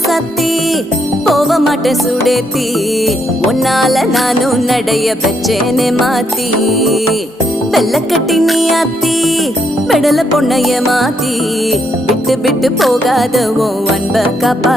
சத்தி போக மாட்டேன் சுடேத்தி உன்னால நானும் நடைய பெச்சேனே மாத்தி வெள்ள கட்டி நீ ஆத்தி பெடல பொண்ணைய மாத்தி விட்டு விட்டு போகாத உன் அன்ப காப்பா